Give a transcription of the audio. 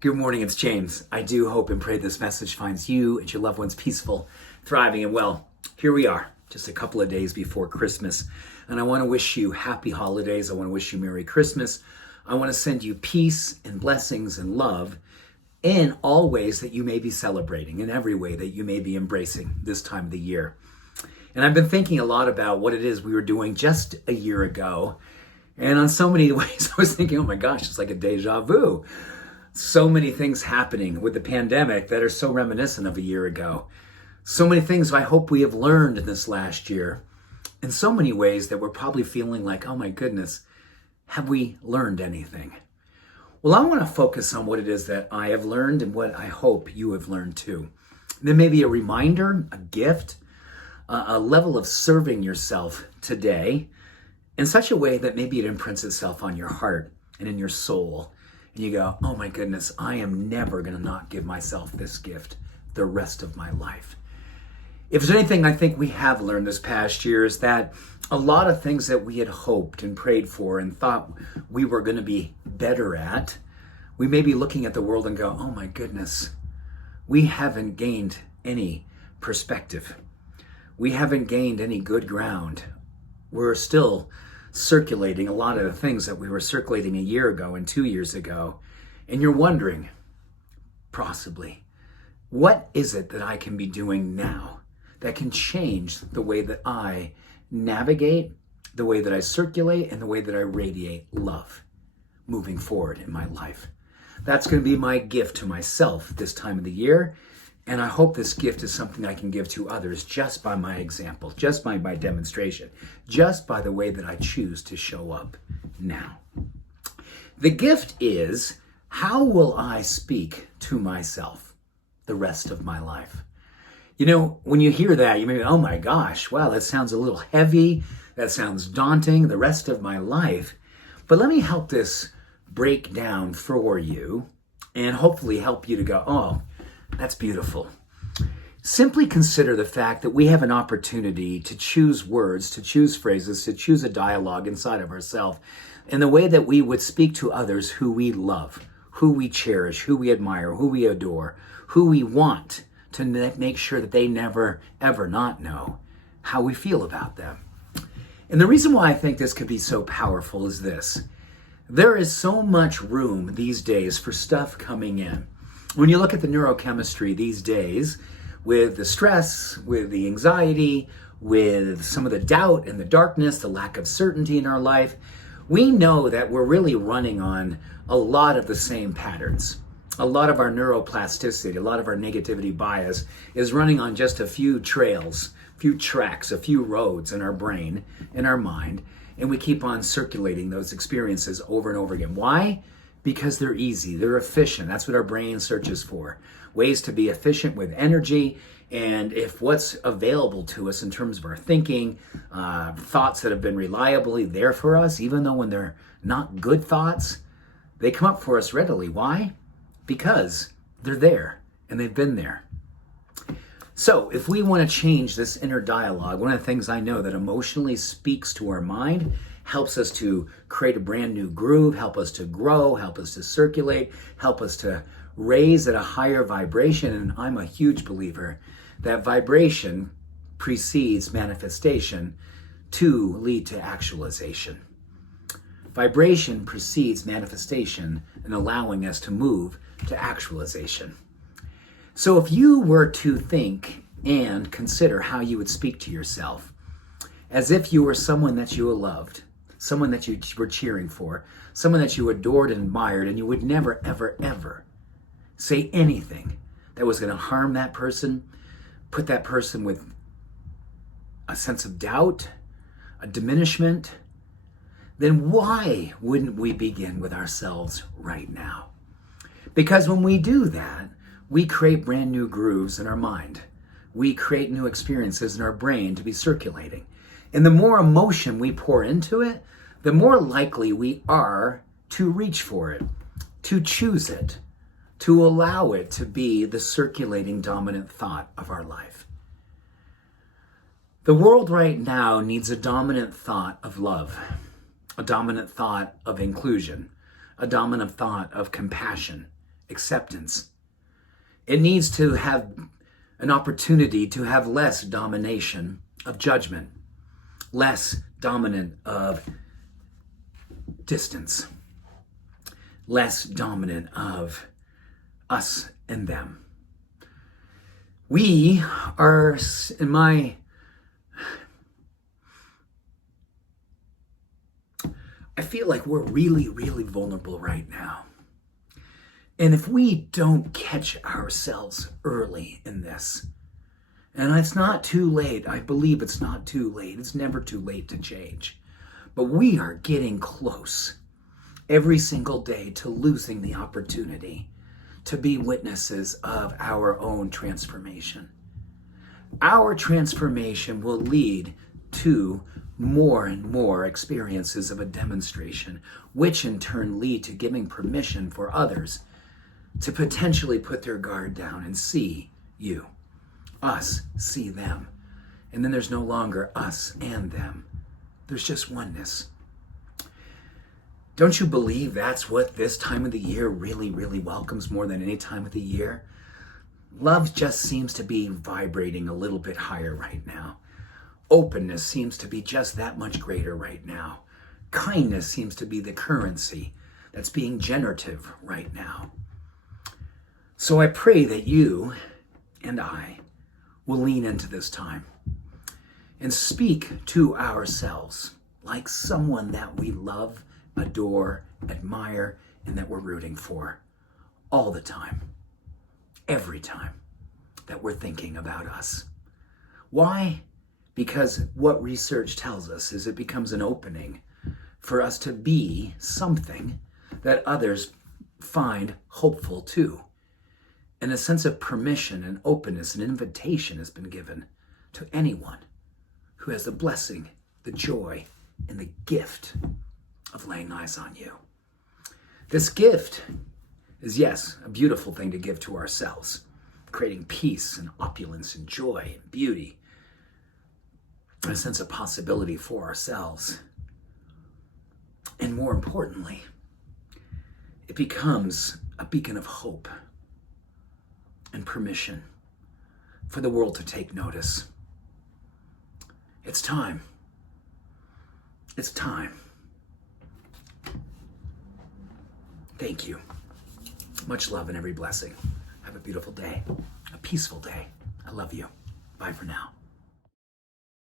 Good morning, it's James. I do hope and pray this message finds you and your loved ones peaceful, thriving, and well. Here we are, just a couple of days before Christmas, and I want to wish you happy holidays. I want to wish you Merry Christmas. I want to send you peace and blessings and love in all ways that you may be celebrating, in every way that you may be embracing this time of the year. And I've been thinking a lot about what it is we were doing just a year ago, and on so many ways I was thinking, oh my gosh, it's like a deja vu. So many things happening with the pandemic that are so reminiscent of a year ago. So many things I hope we have learned in this last year. In so many ways that we're probably feeling like, oh my goodness, have we learned anything? Well, I want to focus on what it is that I have learned and what I hope you have learned too. There may be a reminder, a gift, a level of serving yourself today in such a way that maybe it imprints itself on your heart and in your soul. And you go, oh my goodness, I am never going to not give myself this gift the rest of my life. If there's anything I think we have learned this past year is that a lot of things that we had hoped and prayed for and thought we were going to be better at, we may be looking at the world and go, oh my goodness, we haven't gained any perspective. We haven't gained any good ground. We're still circulating a lot of the things that we were circulating a year ago and 2 years ago. And you're wondering, possibly, what is it that I can be doing now that can change the way that I navigate, the way that I circulate, and the way that I radiate love moving forward in my life? That's going to be my gift to myself this time of the year. And I hope this gift is something I can give to others just by my example, just by my demonstration, just by the way that I choose to show up now. The gift is, how will I speak to myself the rest of my life? You know, when you hear that, you may be, oh my gosh, wow, that sounds a little heavy. That sounds daunting, the rest of my life. But let me help this break down for you and hopefully help you to go, oh, that's beautiful. Simply consider the fact that we have an opportunity to choose words, to choose phrases, to choose a dialogue inside of ourselves in the way that we would speak to others who we love, who we cherish, who we admire, who we adore, who we want to make sure that they never, ever not know how we feel about them. And the reason why I think this could be so powerful is this. There is so much room these days for stuff coming in. When you look at the neurochemistry these days, with the stress, with the anxiety, with some of the doubt and the darkness, the lack of certainty in our life, we know that we're really running on a lot of the same patterns. A lot of our neuroplasticity, a lot of our negativity bias is running on just a few trails, few tracks, a few roads in our brain, in our mind, and we keep on circulating those experiences over and over again. Why? Because they're easy, they're efficient. That's what our brain searches for. Ways to be efficient with energy. And if what's available to us in terms of our thinking, thoughts that have been reliably there for us, even though when they're not good thoughts, they come up for us readily. Why? Because they're there and they've been there. So if we want to change this inner dialogue, one of the things I know that emotionally speaks to our mind, helps us to create a brand new groove, help us to grow, help us to circulate, help us to raise at a higher vibration. And I'm a huge believer that vibration precedes manifestation to lead to actualization. Vibration precedes manifestation and allowing us to move to actualization. So if you were to think and consider how you would speak to yourself as if you were someone that you loved, someone that you were cheering for, someone that you adored and admired, and you would never, ever, ever say anything that was going to harm that person, put that person with a sense of doubt, a diminishment, then why wouldn't we begin with ourselves right now? Because when we do that, we create brand new grooves in our mind. We create new experiences in our brain to be circulating. And the more emotion we pour into it, the more likely we are to reach for it, to choose it, to allow it to be the circulating dominant thought of our life. The world right now needs a dominant thought of love, a dominant thought of inclusion, a dominant thought of compassion acceptance. It needs to have an opportunity to have less domination of judgment, less dominant of distance, less dominant of us and them. We are, I feel like we're really, really vulnerable right now. And if we don't catch ourselves early in this, and it's not too late, I believe it's not too late. It's never too late to change. But we are getting close every single day to losing the opportunity to be witnesses of our own transformation. Our transformation will lead to more and more experiences of a demonstration, which in turn lead to giving permission for others to potentially put their guard down and see you. Us see them. And then there's no longer us and them. There's just oneness. Don't you believe that's what this time of the year really, really welcomes more than any time of the year? Love just seems to be vibrating a little bit higher right now. Openness seems to be just that much greater right now. Kindness seems to be the currency that's being generative right now. So I pray that you and I will lean into this time and speak to ourselves like someone that we love, adore, admire, and that we're rooting for all the time, every time that we're thinking about us. Why? Because what research tells us is it becomes an opening for us to be something that others find hopeful too. And a sense of permission and openness and invitation has been given to anyone who has the blessing, the joy, and the gift of laying eyes on you. This gift is, yes, a beautiful thing to give to ourselves, creating peace and opulence and joy and beauty, and a sense of possibility for ourselves. And more importantly, it becomes a beacon of hope and permission for the world to take notice. It's time. It's time. Thank you. Much love and every blessing. Have a beautiful day, a peaceful day. I love you. Bye for now.